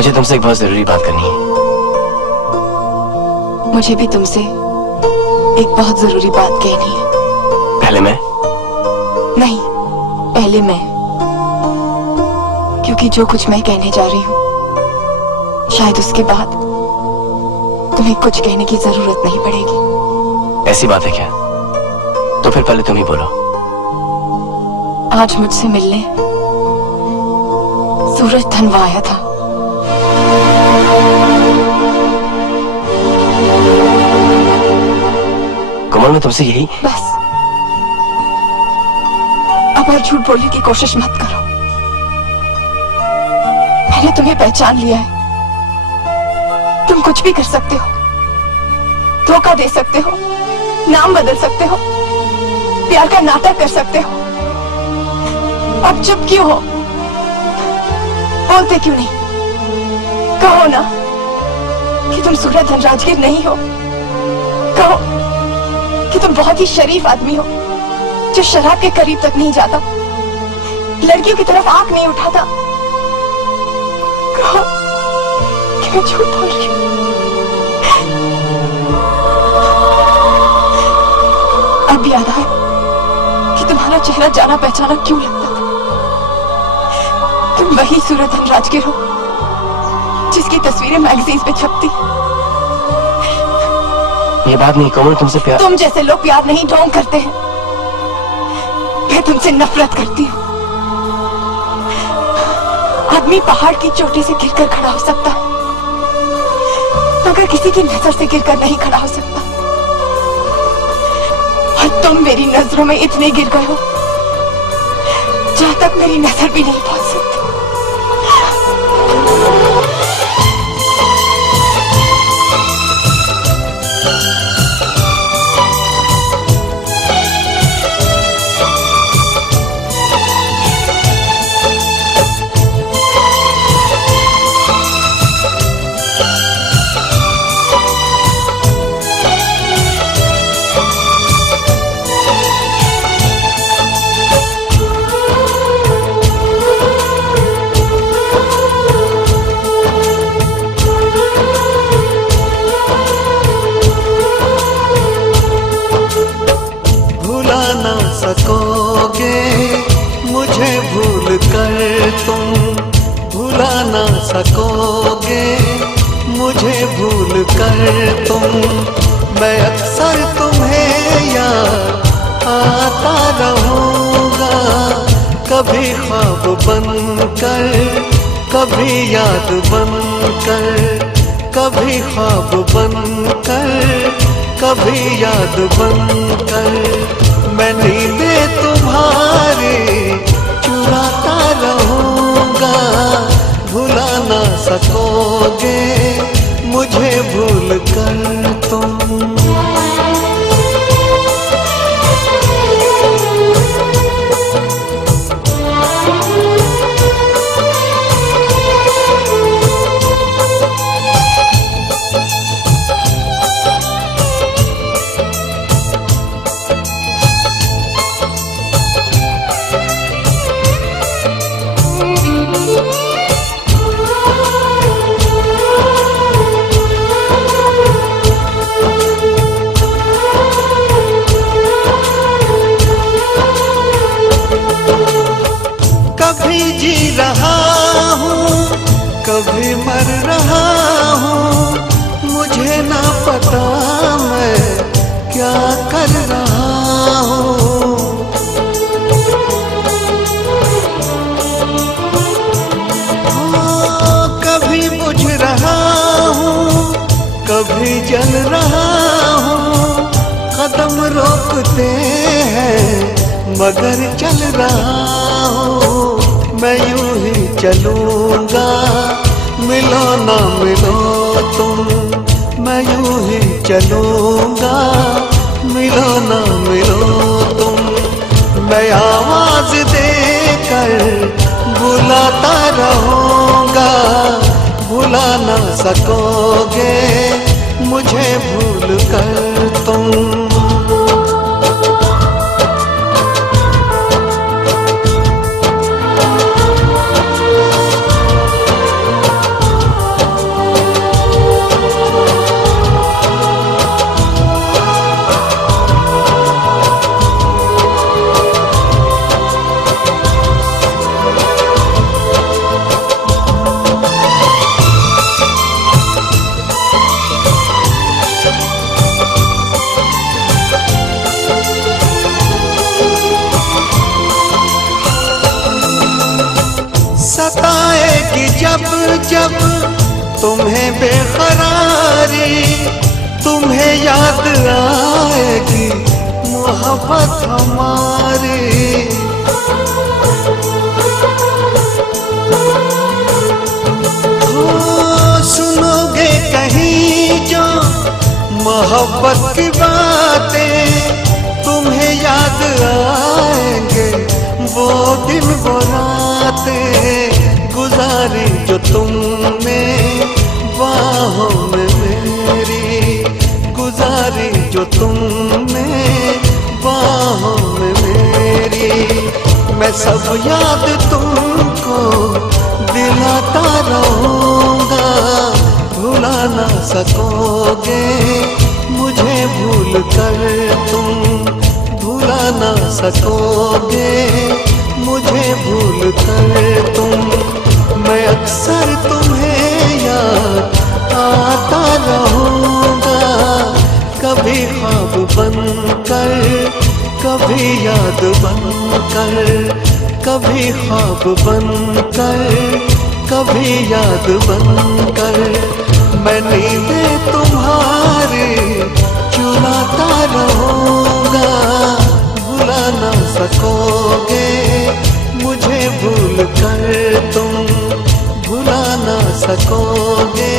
मुझे तुमसे एक बहुत जरूरी बात करनी है। मुझे भी तुमसे एक बहुत जरूरी बात कहनी है। पहले मैं? नहीं, पहले मैं। क्योंकि जो कुछ मैं कहने जा रही हूँ, शायद उसके बाद तुम्हें कुछ कहने की जरूरत नहीं पड़ेगी। ऐसी बात है क्या? तो फिर पहले तुम ही बोलो। आज मुझसे मिलने सूरज धनवा आया था। कोमल, मैं तुमसे यही। बस अब और झूठ बोलने की कोशिश मत करो। मैंने तुम्हें पहचान लिया है। तुम कुछ भी कर सकते हो, धोखा दे सकते हो, नाम बदल सकते हो, प्यार का नाटक कर सकते हो। अब चुप क्यों हो? बोलते क्यों नहीं? कहो ना कि तुम सूरज धनराजगीर नहीं हो। कहो कि तुम बहुत ही शरीफ आदमी हो, जो शराब के करीब तक नहीं जाता, लड़कियों की तरफ आंख नहीं उठाता। कहो कि मैं झूठ बोल रही हूँ। अब याद आया कि तुम्हारा चेहरा जाना पहचाना क्यों लगता था। तुम वही सूरज धनराजगीर हो जिसकी तस्वीरें मैगजीन्स पे छपती। ये बात नहीं कोमल, तुमसे प्यार। तुम जैसे लोग प्यार नहीं ढोंग करते हैं। मैं तुमसे नफरत करती हूँ। आदमी पहाड़ की चोटी से गिरकर खड़ा हो सकता है, मगर किसी की नजर से गिरकर नहीं खड़ा हो सकता। और तुम मेरी नजरों में इतने गिर गए हो जहां तक मेरी नजर भी नहीं पहुंच सकती। सकोगे मुझे भूल कर तुम, भुला ना सकोगे मुझे भूल कर तुम। मैं अक्सर तुम्हें याद आता रहूँगा, कभी ख्वाब बनकर, कभी याद बनकर, कभी ख्वाब बनकर, कभी याद बनकर। मैं नींदें तुम्हारी चुराता रहूँगा, भुला ना सकोगे मुझे भूल कर तुम। कभी जी रहा हूँ, कभी मर रहा हूँ, मुझे ना पता मैं क्या कर रहा हूँ। कभी बुझ रहा हूँ, कभी जल रहा हूँ, कदम रोकते हैं मगर चल रहा हूँ। मैं यूं ही चलूंगा, मिलो ना मिलो तुम। मैं यूं ही चलूंगा, मिलो ना मिलो तुम। मैं आवाज देकर बुलाता रहूंगा, भुला ना सकोगे मुझे भूल कर तुम। सताएगी जब जब तुम्हें बेकरारी, तुम्हें याद आएगी मोहब्बत हमारी। सुनोगे कहीं जो मोहब्बत की बातें, तुम्हें याद आएंगे वो दिन वो रातें गुजारी जो तुमने बाहों में मेरी, गुजारी जो तुमने बाहों में मेरी। मैं सब याद तुमको दिलाता रहूंगा, भुला ना सकोगे मुझे भूल कर तुम, भुला ना सकोगे मुझे भूल कर तुम। मैं अक्सर तुम्हें याद आता रहूंगा, कभी ख्वाब बनकर, कभी याद बनकर, कभी ख्वाब बनकर, कभी याद बनकर। मैं नींदें तुम्हारी चुराता रहूंगा, भुला ना सकोगे मुझे भूल कर तुम, भुला ना सकोगे